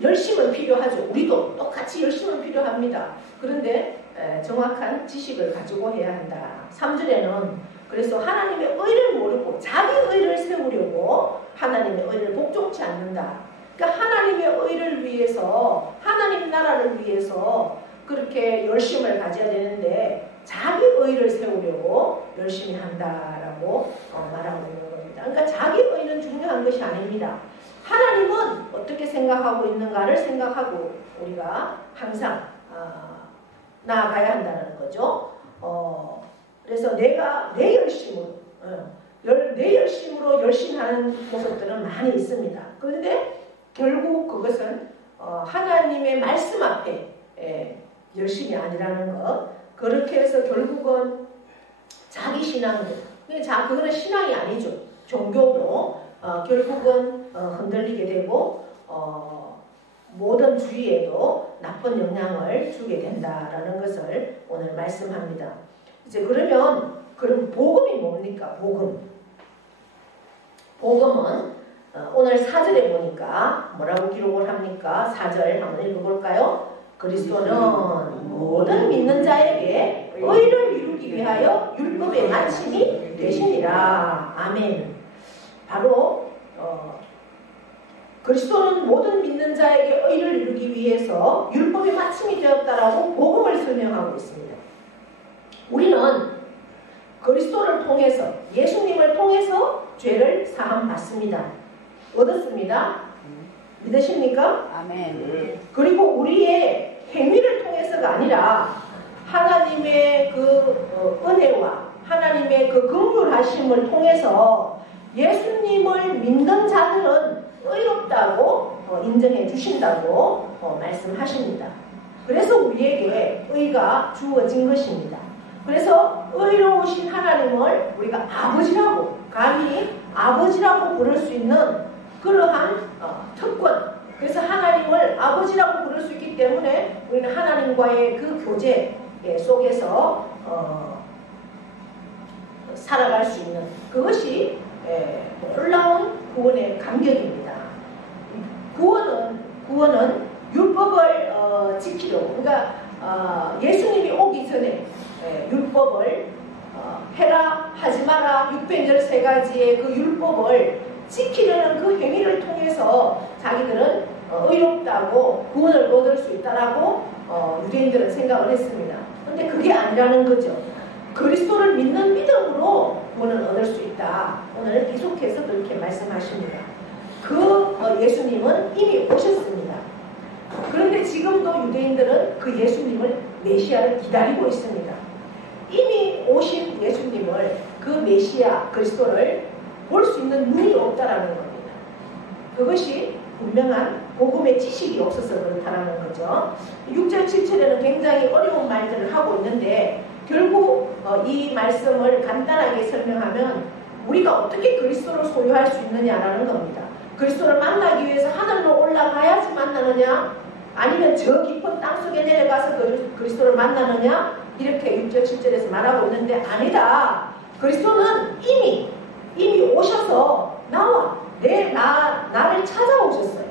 열심은 필요하죠. 우리도 똑같이 열심은 필요합니다. 그런데 정확한 지식을 가지고 해야 한다. 3절에는 그래서 하나님의 의를 모르고 자기 의를 세우려고 하나님의 의를 복종치 않는다. 그러니까 하나님의 의를 위해서 하나님 나라를 위해서 그렇게 열심을 가져야 되는데 자기 의를 세우려고 열심히 한다라고 말하고 있는 겁니다. 그러니까 자기 의는 중요한 것이 아닙니다. 하나님은 어떻게 생각하고 있는가를 생각하고 우리가 항상 나아가야 한다는 거죠. 그래서 내가 내 열심으로 열심하는 모습들은 많이 있습니다. 그런데 결국 그것은 하나님의 말씀 앞에 열심이 아니라는 것. 그렇게 해서 결국은 자기 신앙도 그거는 신앙이 아니죠. 종교도 결국은 흔들리게 되고 모든 주위에도 나쁜 영향을 주게 된다라는 것을 오늘 말씀합니다. 이제 그럼 복음이 뭡니까? 복음은 오늘 4절에 보니까 뭐라고 기록을 합니까? 4절 한번 읽어볼까요? 그리스도는 모든 믿는 자에게 의를 이루기 위하여 율법의 마침이 되시니라. 아멘. 바로 그리스도는 모든 믿는 자에게 의를 이루기 위해서 율법의 마침이 되었다라고 복음을 설명하고 있습니다. 우리는 그리스도를 통해서 예수님을 통해서 죄를 사함 받습니다. 얻었습니다. 믿으십니까? 아멘. 그리고 우리의 행위를 통해서가 아니라 하나님의 그 은혜와 하나님의 그 긍휼하심을 통해서 예수님을 믿는 자들은 의롭다고 인정해 주신다고 말씀하십니다. 그래서 우리에게 의가 주어진 것입니다. 그래서 의로우신 하나님을 우리가 아버지라고 감히 아버지라고 부를 수 있는 그러한 특권. 그래서 하나님을 아버지라고 부를 수 있기 때문에 우리는 하나님과의 그 교제 속에서 살아갈 수 있는 그것이 놀라운 구원의 감격입니다. 구원은 율법을 지키려고, 그러니까 예수님이 오기 전에 율법을 해라 하지 마라 613가지의 그 율법을 지키려는 그 행위를 통해서 자기들은 의롭다고 구원을 얻을 수 있다라고 유대인들은 생각을 했습니다. 그런데 그게 아니라는 거죠. 그리스도를 믿는 믿음으로 구원을 얻을 수 있다. 오늘 계속해서 그렇게 말씀하십니다. 그 예수님은 이미 오셨습니다. 그런데 지금도 유대인들은 그 예수님을 메시아를 기다리고 있습니다. 이미 오신 예수님을 그 메시아 그리스도를 볼 수 있는 눈이 없다라는 겁니다. 그것이 분명한 복음의 지식이 없어서 그렇다라는 거죠. 6절 7절에는 굉장히 어려운 말들을 하고 있는데 결국 이 말씀을 간단하게 설명하면 우리가 어떻게 그리스도를 소유할 수 있느냐라는 겁니다. 그리스도를 만나기 위해서 하늘로 올라가야지 만나느냐, 아니면 저 깊은 땅속에 내려가서 그리스도를 만나느냐, 이렇게 6절 7절에서 말하고 있는데 아니다. 그리스도는 이미 오셔서 나를 찾아오셨어요.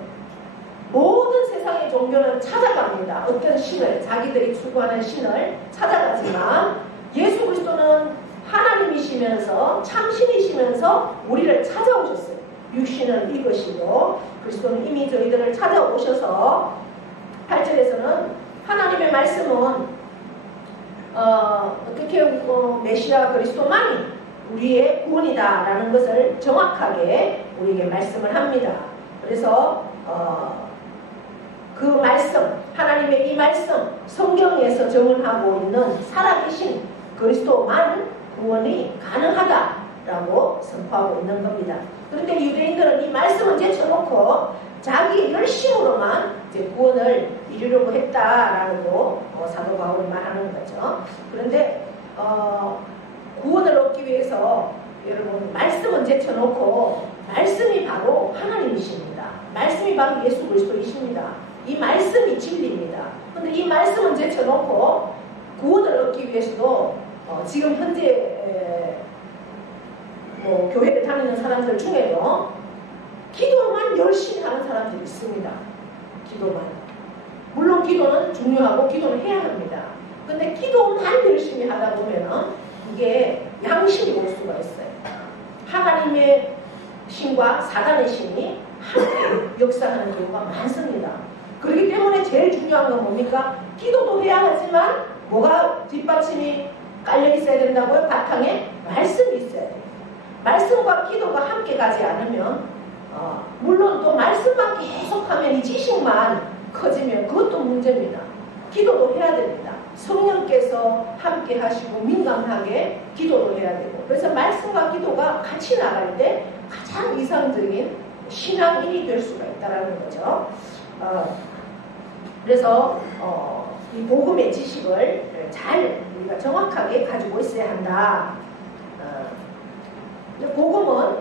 모든 세상의 종교는 찾아갑니다. 어떤 신을, 자기들이 추구하는 신을 찾아가지만 예수 그리스도는 하나님이시면서 참신이시면서 우리를 찾아오셨어요. 육신을 입으시고 그리스도는 이미 저희들을 찾아오셔서 8절에서는 하나님의 말씀은 어떻게 메시아 그리스도만이 우리의 구원이다라는 것을 정확하게 우리에게 말씀을 합니다. 그래서 그 말씀, 하나님의 이 말씀, 성경에서 정언하고 있는 살아계신 그리스도만 구원이 가능하다라고 선포하고 있는 겁니다. 그런데 유대인들은 이 말씀을 제쳐놓고 자기의 열심으로만 이제 구원을 이루려고 했다라고 사도 바울이 말하는 거죠. 그런데 구원을 얻기 위해서 여러분 말씀은 제쳐놓고 말씀이 바로 하나님이십니다. 말씀이 바로 예수 그리스도이십니다. 이 말씀이 진리입니다. 그런데 이 말씀은 제쳐놓고 구원을 얻기 위해서도 지금 현재 교회를 다니는 사람들 중에도 기도만 열심히 하는 사람들이 있습니다. 기도만. 물론 기도는 중요하고 기도는 해야 합니다. 근데 기도만 열심히 하다 보면은 이게 양심이 올 수가 있어요. 하나님의 신과 사단의 신이 함께 역사하는 경우가 많습니다. 그렇기 때문에 제일 중요한 건 뭡니까? 기도도 해야 하지만 뭐가 뒷받침이 깔려 있어야 된다고요? 바탕에 말씀이 있어야 돼요. 말씀과 기도가 함께 가지 않으면 물론 또 말씀만 계속하면 이 지식만 커지면 그것도 문제입니다. 기도도 해야 됩니다. 성령께서 함께 하시고 민감하게 기도도 해야 되고, 그래서 말씀과 기도가 같이 나갈 때 가장 이상적인 신앙인이 될 수가 있다는 거죠. 그래서 이 복음의 지식을 잘 우리가 정확하게 가지고 있어야 한다. 복음은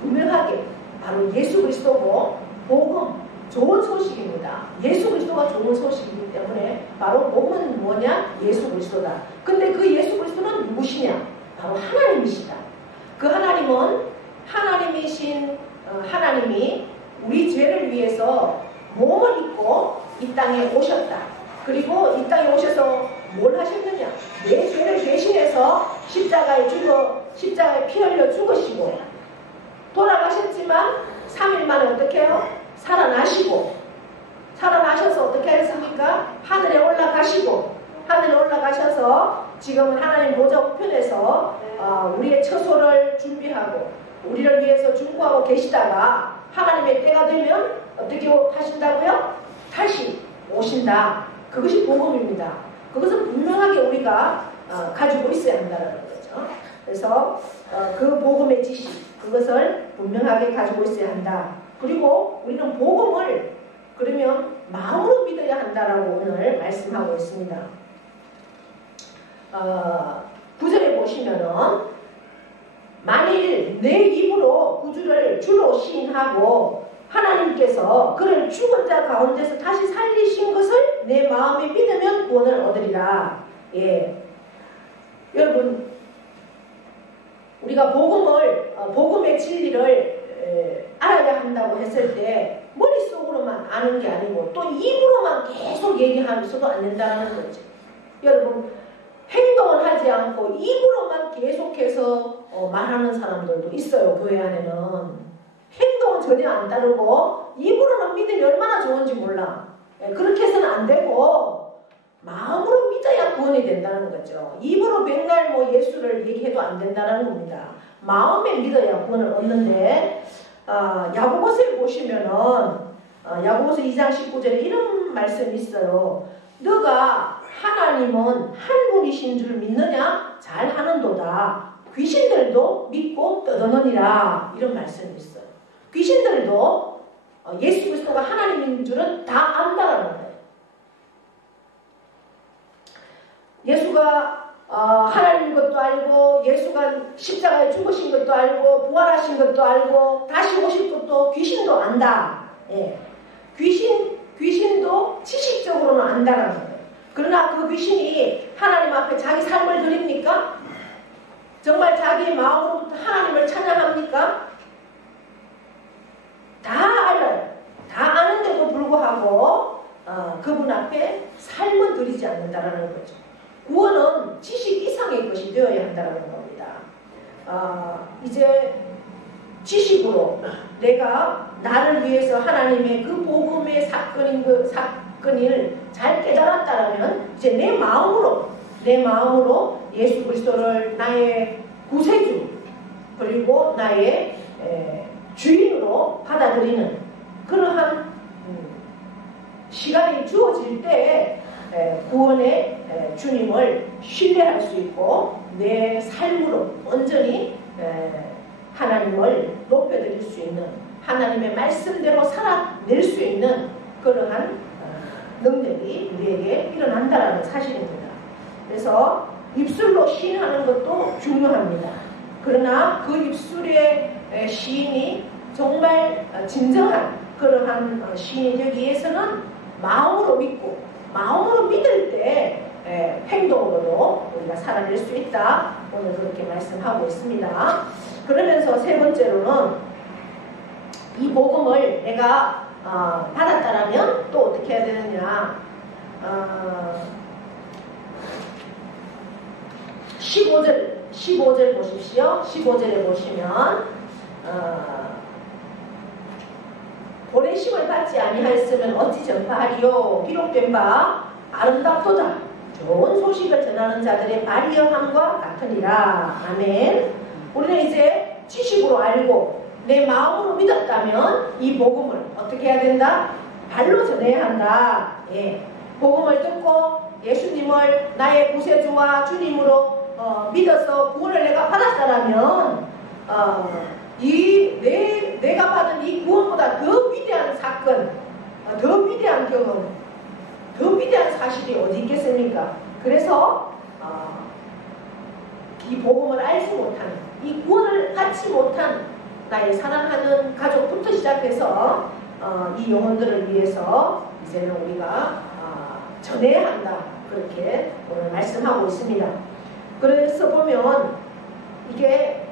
분명하게 바로 예수 그리스도고, 복음 좋은 소식입니다. 예수 그리스도가 좋은 소식이기 때문에 바로 복음은 뭐냐? 예수 그리스도다. 근데 그 예수 그리스도는 누구시냐? 바로 하나님이시다. 그 하나님은 하나님이신 하나님이 우리 죄를 위해서 몸을 입고 이 땅에 오셨다. 그리고 이 땅에 오셔서 뭘 하셨느냐? 내 죄를 대신해서 십자가에 피 흘려 죽으시고 돌아가셨지만 3일 만에 어떻게 해요? 살아나셔서 어떻게 하셨습니까? 하늘에 올라가셔서 지금 하나님 보좌 우편에서 우리의 처소를 준비하고 우리를 위해서 중보하고 계시다가 하나님의 때가 되면 어떻게 하신다고요? 다시 오신다. 그것이 복음입니다. 그것은 분명하게 우리가 가지고 있어야 한다는 거죠. 그래서 그 복음의 지식, 그것을 분명하게 가지고 있어야 한다. 그리고 우리는 복음을 그러면 마음으로 믿어야 한다라고 오늘 말씀하고 있습니다. 9절에 보시면은 만일 내 입으로 구주를 주로 시인하고 하나님께서 그를 죽은 자 가운데서 다시 살리신 것을 내 마음에 믿으면 구원을 얻으리라. 예. 여러분, 우리가 복음의 진리를 알아야 한다고 했을 때 머릿속으로만 아는 게 아니고 또 입으로만 계속 얘기하면서도 안 된다는 거죠. 여러분, 행동을 하지 않고 입으로만 계속해서 말하는 사람들도 있어요. 교회 안에는. 행동은 전혀 안 따르고 입으로는 믿음이 얼마나 좋은지 몰라. 그렇게 해서는 안 되고 마음으로 믿어야 구원이 된다는 거죠. 입으로 맨날 예수를 얘기해도 안 된다는 겁니다. 마음에 믿어야 구원을 얻는데 야고보서에 보시면은 야고보서 2장 19절에 이런 말씀이 있어요. 너가 하나님은 한 분이신 줄 믿느냐? 잘하는도다. 귀신들도 믿고 떠드느니라. 이런 말씀이 있어요. 귀신들도 예수 그리스도가 하나님인 줄은 다 안다라는 거예요. 예수가 하나님인 것도 알고, 예수가 십자가에 죽으신 것도 알고, 부활하신 것도 알고, 다시 오실 것도 귀신도 안다. 예. 귀신도 지식적으로는 안다라는 거예요. 그러나 그 귀신이 하나님 앞에 자기 삶을 드립니까? 정말 자기 마음으로부터 하나님을 찬양합니까? 다 알아요. 다 아는데도 불구하고 그분 앞에 삶은 드리지 않는다라는 거죠. 구원은 지식 이상의 것이 되어야 한다는 겁니다. 이제 지식으로 내가 나를 위해서 하나님의 그 복음의 사건을 잘 깨달았다라면 이제 내 마음으로 예수 그리스도를 나의 구세주 그리고 나의 주인으로 받아들이는 그러한 시간이 주어질 때 구원의 주님을 신뢰할 수 있고 내 삶으로 온전히 하나님을 높여드릴 수 있는 하나님의 말씀대로 살아낼 수 있는 그러한 능력이 우리에게 일어난다는 사실입니다. 그래서 입술로 시인하는 것도 중요합니다. 그러나 그 입술의 시인이 정말 진정한 그러한 시인이 되기 위해서는 마음으로 믿고 마음으로 믿을 때 행동으로도 우리가 살아낼 수 있다. 오늘 그렇게 말씀하고 있습니다. 그러면서 세 번째로는 이 복음을 내가 받았다라면 또 어떻게 해야 되느냐. 15절 보십시오. 15절에 보시면 보내심을 받지 아니하였으면 어찌 전파하리요. 기록된 바 아름답도다. 좋은 소식을 전하는 자들의 발이여함과 같으니라. 아멘. 우리는 이제 지식으로 알고 내 마음으로 믿었다면 이 복음을 어떻게 해야 된다? 발로 전해야 한다. 예. 복음을 듣고 예수님을 나의 구세주와 주님으로 믿어서 구원을 내가 받았다라면 내가 받은 이 구원보다 더 위대한 사건, 더 위대한 경험, 더 위대한 사실이 어디 있겠습니까? 그래서 이 복음을 알지 못하는, 이 구원을 받지 못한 나의 사랑하는 가족부터 시작해서 이 영혼들을 위해서 이제는 우리가 전해야 한다. 그렇게 오늘 말씀하고 있습니다. 그래서 보면 이게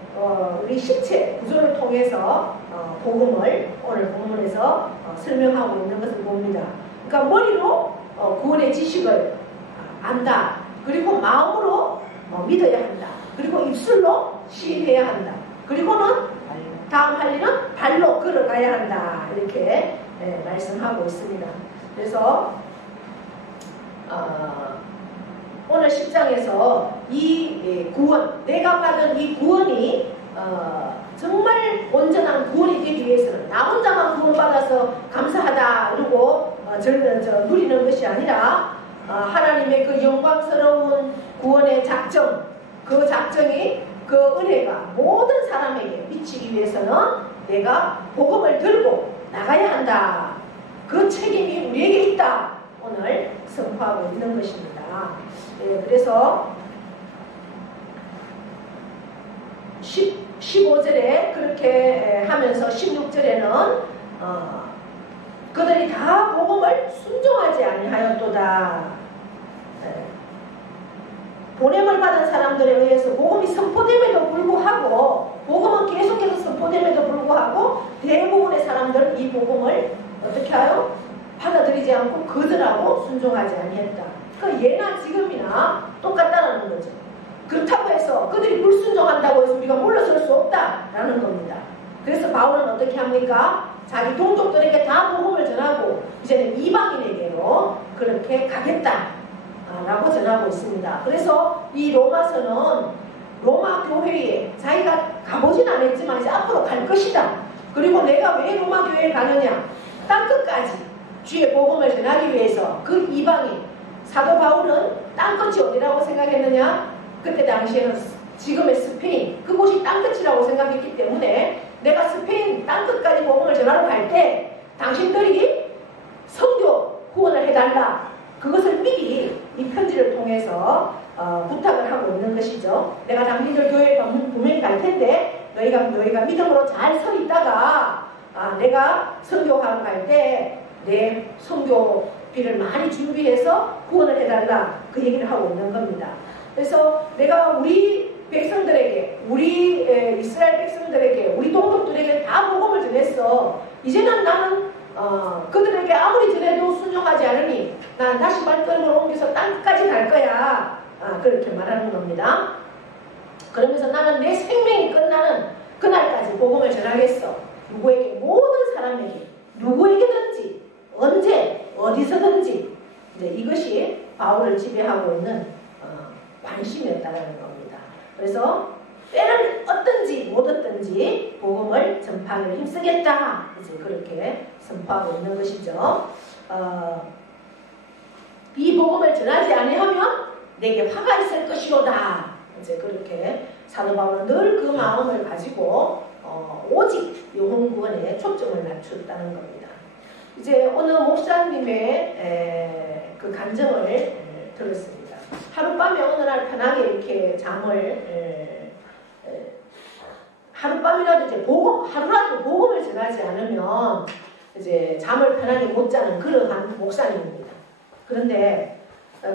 우리 신체 구조를 통해서 복음을 오늘 본문에서 설명하고 있는 것을 봅니다. 그러니까 머리로 구원의 지식을 안다. 그리고 마음으로 믿어야 한다. 그리고 입술로 시인해야 한다. 그리고는 다음 할 일은 발로 걸어가야 한다. 이렇게 말씀하고 있습니다. 그래서 오늘 10장에서 이 구원, 내가 받은 이 구원이 정말 온전한 구원이 되기 위해서는 나 혼자만 구원받아서 감사하다 그러고 누리는 것이 아니라 하나님의 그 영광스러운 구원의 작정, 그 작정이 그 은혜가 모든 사람에게 미치기 위해서는 내가 복음을 들고 나가야 한다. 그 책임이 우리에게 있다. 오늘 선포하고 있는 것입니다. 그래서 15절에 그렇게 하면서 16절에는 그들이 다 복음을 순종하지 아니하였도다. 보냄을 받은 사람들에 의해서 복음이 선포됨에도 불구하고 복음은 계속해서 선포됨에도 불구하고 대부분의 사람들은 이 복음을 어떻게 하여? 받아들이지 않고 그들하고 순종하지 아니했다. 그러니까 예나 지금이나 똑같다는 거죠. 그렇다고 해서 그들이 불순종한다고 해서 우리가 물러설 수 없다라는 겁니다. 그래서 바울은 어떻게 합니까? 자기 동족들에게 다 복음을 전하고 이제는 이방인에게로 그렇게 가겠다라고 전하고 있습니다. 그래서 이 로마서는 로마 교회에 자기가 가보진 않았지만 이제 앞으로 갈 것이다. 그리고 내가 왜 로마 교회에 가느냐? 땅끝까지 주의 복음을 전하기 위해서. 그 이방인 사도 바울은 땅끝이 어디라고 생각했느냐? 그때 당시에는 지금의 스페인, 그곳이 땅끝이라고 생각했기 때문에 내가 스페인 땅끝까지 복음을 전하러 갈 때 당신들이 선교 후원을 해달라. 그것을 미리 이 편지를 통해서 부탁을 하고 있는 것이죠. 내가 당신들 교회에 분명히 갈 텐데 너희가 믿음으로 잘 서 있다가 내가 선교하러 갈 때 내 선교비를 많이 준비해서 후원을 해달라. 그 얘기를 하고 있는 겁니다. 그래서 내가 우리 백성들에게, 우리 이스라엘 백성들에게, 우리 동족들에게 다 복음을 전했어. 이제는 나는 그들에게 아무리 전해도 순종하지 않으니 난 다시 발걸음을 옮겨서 땅까지 갈 거야. 그렇게 말하는 겁니다. 그러면서 나는 내 생명이 끝나는 그날까지 복음을 전하겠어. 누구에게, 모든 사람에게, 누구에게든지, 언제, 어디서든지. 이제 이것이 바울을 지배하고 있는 관심이었다는 겁니다. 그래서 때를 얻든지 못 얻든지 복음을 전파하기를 힘쓰겠다. 이제 그렇게 선포하고 있는 것이죠. 이 복음을 전하지 아니하면 내게 화가 있을 것이로다. 이제 그렇게 사도 바울은 늘 그 마음을 가지고 오직 영혼 구원에 초점을 맞췄다는 겁니다. 이제 어느 목사님의 그 간증을 들었습니다. 하룻밤에 어느 날 편하게 이렇게 잠을 하룻밤이라도 이제 하루라도 복음을 전하지 않으면 이제 잠을 편하게 못 자는 그러한 목사님입니다. 그런데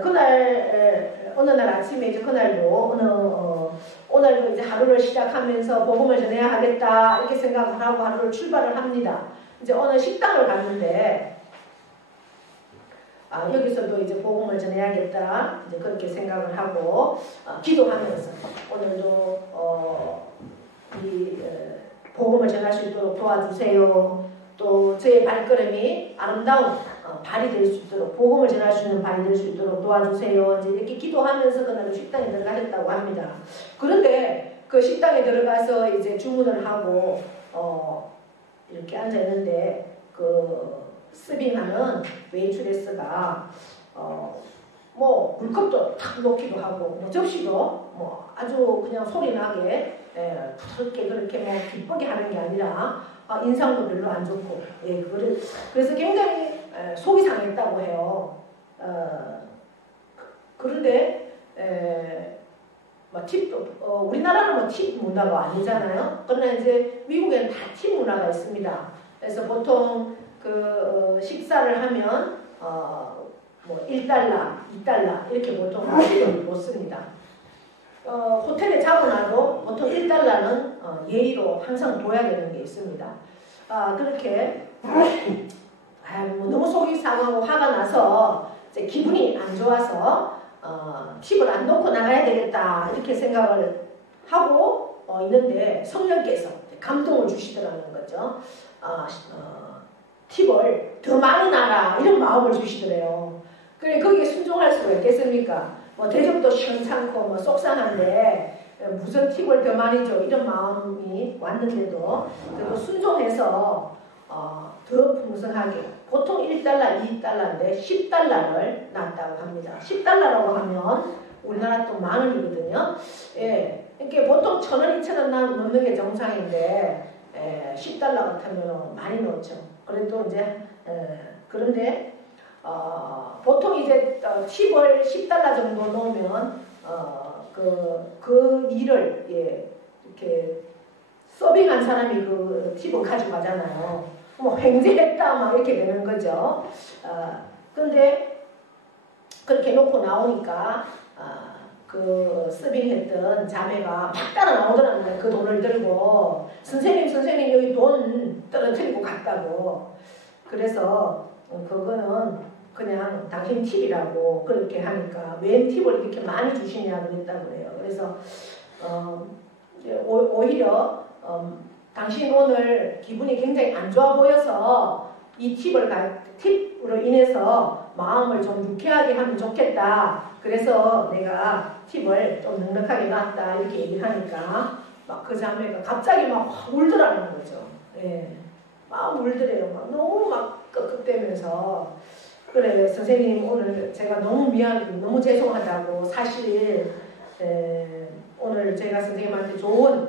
그날 어느 날 아침에 이제 그날도 오늘도 이제 하루를 시작하면서 복음을 전해야 하겠다 이렇게 생각을 하고 하루를 출발을 합니다. 이제 어느 식당을 갔는데 여기서도 이제 복음을 전해야겠다 이제 그렇게 생각을 하고 기도하면서 오늘도 이 복음을 전할 수 있도록 도와주세요. 또 저의 발걸음이 아름다운 발이 될 수 있도록, 복음을 전할 수 있는 발이 될 수 있도록 도와주세요. 이제 이렇게 기도하면서 그날도 식당에 들어가셨다고 합니다. 그런데 그 식당에 들어가서 이제 주문을 하고 이렇게 앉아 있는데 그 서빙하는 웨이트레스가 뭐 물컵도 탁 놓기도 하고 뭐 접시도 뭐 아주 그냥 소리 나게 부드럽게 그렇게 뭐 기쁘게 하는 게 아니라 인상도 별로 안 좋고 그래서 굉장히 속이 상했다고 해요. 그런데 뭐 팁도 우리나라는 뭐 팁 문화가 아니잖아요. 그러나 이제 미국에는 다 팁 문화가 있습니다. 그래서 보통 그 식사를 하면 뭐 1달러, 2달러 이렇게 보통 못 씁니다. 호텔에 잡아놔도 보통 1달러는 예의로 항상 둬야 되는 게 있습니다. 그렇게 뭐 너무 속이 상하고 화가 나서 이제 기분이 안 좋아서 팁을 안 놓고 나가야 되겠다 이렇게 생각을 하고 있는데 성령께서 감동을 주시더라는 거죠. 팁을 더 많이 놔라 이런 마음을 주시더래요. 그래 거기에 순종할 수가 있겠습니까? 뭐 대접도 시원찮고 뭐 속상한데 무슨 팁을 더 많이 줘 이런 마음이 왔는데도 그래도 순종해서 더 풍성하게 보통 1달러, 2달러인데 10달러를 놨다고 합니다. 10달러라고 하면 우리나라 또 만 원이거든요. 예, 이렇게 보통 1,000원, 2,000원 넣는 게 정상인데 10달러 같으면 많이 넣죠. 그래도 이제 그런데 보통 이제 팁을 10달러 정도 넣으면 그 일을 이렇게 서빙한 사람이 그 팁을 가져가잖아요. 뭐 횡재했다 막 이렇게 되는 거죠. 근데 그렇게 놓고 나오니까 그 서빙했던 자매가 막 따라 나오더라는 거예요. 그 돈을 들고 선생님 여기 돈 떨어뜨리고 갔다고. 그래서 그거는 그냥 당신 팁이라고 그렇게 하니까 왜 팁을 이렇게 많이 주시냐 그랬다고 그래요. 그래서 오히려 당신 오늘 기분이 굉장히 안 좋아 보여서 이 팁으로 인해서 마음을 좀 유쾌하게 하면 좋겠다. 그래서 내가 팁을 좀 넉넉하게 놨다 이렇게 얘기를 하니까 막 그 자매가 갑자기 막 울더라는 거죠. 예, 막 울더래요. 막 너무 막 끄끄대면서. 그래, 선생님 오늘 제가 너무 너무 죄송하다고. 사실 오늘 제가 선생님한테 좋은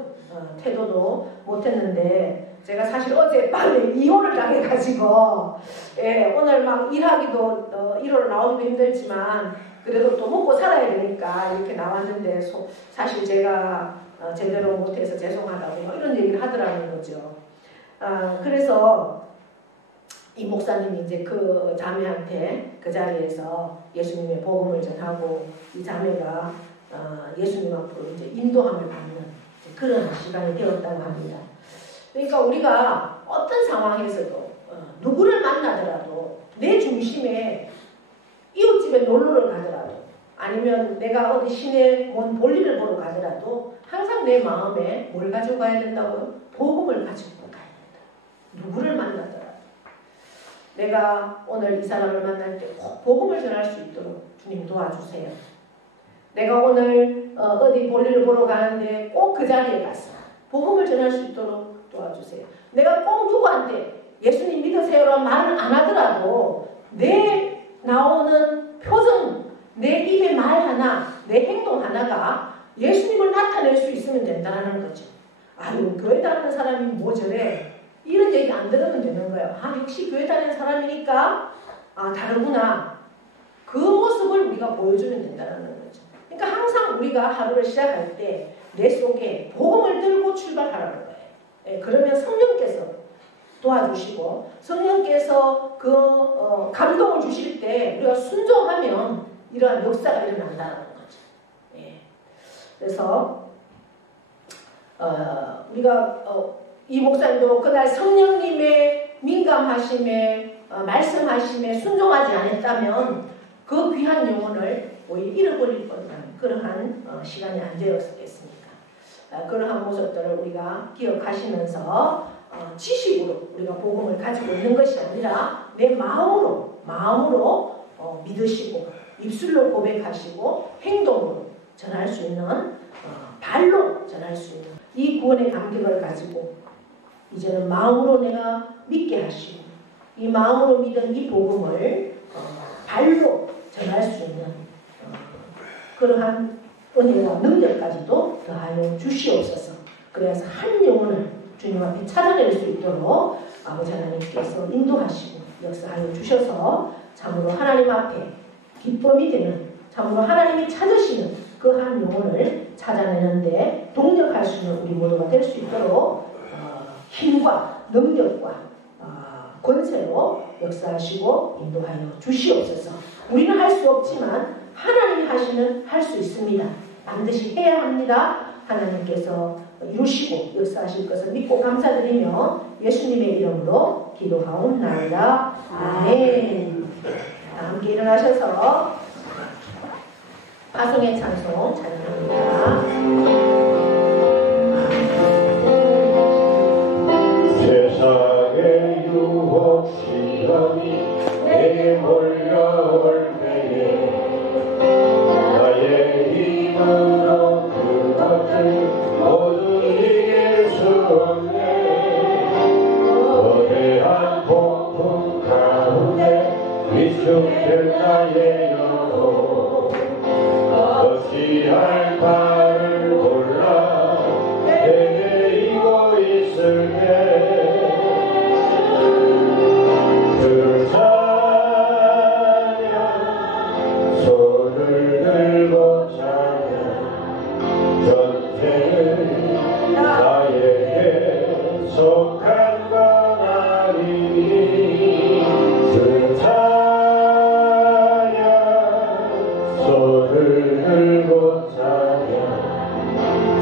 태도도 못했는데 제가 사실 어젯밤에 이혼을 당해가지고 오늘 막 일하기도 나오기도 힘들지만 그래도 또 먹고 살아야 되니까 이렇게 나왔는데 사실 제가 제대로 못해서 죄송하다고 이런 얘기를 하더라는 거죠. 그래서 이 목사님이 이제 그 자매한테 그 자리에서 예수님의 복음을 전하고 이 자매가 예수님 앞으로 이제 인도함을 받는 그런 시간이 되었다고 합니다. 그러니까 우리가 어떤 상황에서도 누구를 만나더라도 내 중심에 이웃집에 놀러를 가더라도 아니면 내가 어디 시내 뭔 볼일을 보러 가더라도 항상 내 마음에 뭘 가지고 가야 된다고요? 복음을 가지고 가야 된다. 누구를 만나더라도 내가 오늘 이 사람을 만날 때 꼭 복음을 전할 수 있도록 주님 도와주세요. 내가 오늘 어디 볼일을 보러 가는데 꼭 그 자리에 가서 복음을 전할 수 있도록 도와주세요. 내가 꼭 누구한테 예수님 믿으세요라는 말을 안 하더라도 내 나오는 표정, 내 입의 말 하나, 내 행동 하나가 예수님을 나타낼 수 있으면 된다는 거죠. 아유, 교회 다니는 사람이 뭐 저래? 이런 얘기 안 들으면 되는 거예요. 역시 교회 다니는 사람이니까 다르구나. 그 모습을 우리가 보여주면 된다는 거죠. 그러니까 항상 우리가 하루를 시작할 때 내 속에 복음을 들고 출발하라는 거예요. 그러면 성령께서 도와주시고 성령께서 그 감동을 주실 때 우리가 순종하면 이러한 역사가 일어난다는 거죠. 그래서 우리가 이 목사님도 그날 성령님의 민감하심에 말씀하심에 순종하지 않았다면 그 귀한 영혼을 오히려 잃어버릴 뻔한 그러한 시간이 안 되었겠습니까? 그러한 모습들을 우리가 기억하시면서 지식으로 우리가 복음을 가지고 있는 것이 아니라 내 마음으로 믿으시고 입술로 고백하시고 행동으로 전할 수 있는 발로 전할 수 있는 이 구원의 감격을 가지고 이제는 마음으로 내가 믿게 하시고 이 마음으로 믿은 이 복음을 발로 전할 수 있는 그러한 은혜와 능력까지도 더하여 주시옵소서. 그래서 한 영혼을 주님 앞에 찾아낼 수 있도록 아버지 하나님께서 인도하시고 역사하여 주셔서 참으로 하나님 앞에 기쁨이 되는 참으로 하나님이 찾으시는 그 한 영혼을 찾아내는데 동력할 수 있는 우리 모두가 될 수 있도록 힘과 능력과 권세로 역사하시고 인도하여 주시옵소서. 우리는 할 수 없지만 하나님이 하시면 할 수 있습니다. 반드시 해야 합니다. 하나님께서 이루시고 역사하실 것을 믿고 감사드리며 예수님의 이름으로 기도하옵나이다. 아멘. 함께 일어나셔서 파송의 찬송 찬양합니다. 세상의 유혹 시험이 내게 몰려올 때에 나의 힘으로 그것을 모두 이길 수 없네. 거대한 폭풍 가운데 위축될 나의 영혼 어찌할 바를 몰라 헤매이고 있을 때 그 찬양 손을 들고 찬양 전쟁은 나에게 속한 건 아니니 그 찬양 손을 들고 찬양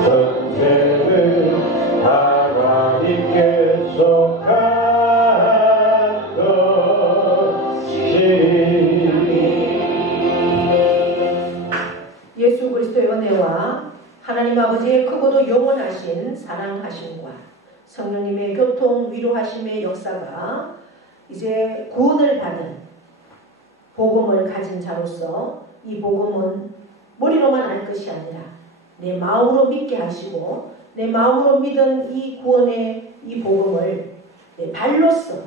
전쟁은 하나님께 속한 예수 그리스도의 은혜와 하나님 아버지의 크고도 영원하신 사랑하심과 성령님의 교통 위로하심의 역사가 이제 구원을 받은 복음을 가진 자로서 이 복음은 머리로만 알 것이 아니라 내 마음으로 믿게 하시고 내 마음으로 믿은 이 구원의 이 복음을 발로서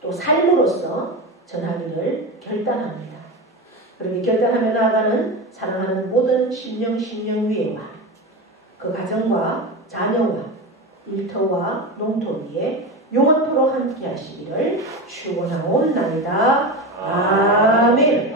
또 삶으로서 전하기를 결단합니다. 그렇게 결단하며 나아가는 사랑하는 모든 신령위에와 그 가정과 자녀와 일터와 농토 위에 영원토록 함께 하시기를 축원하옵나이다. 아멘.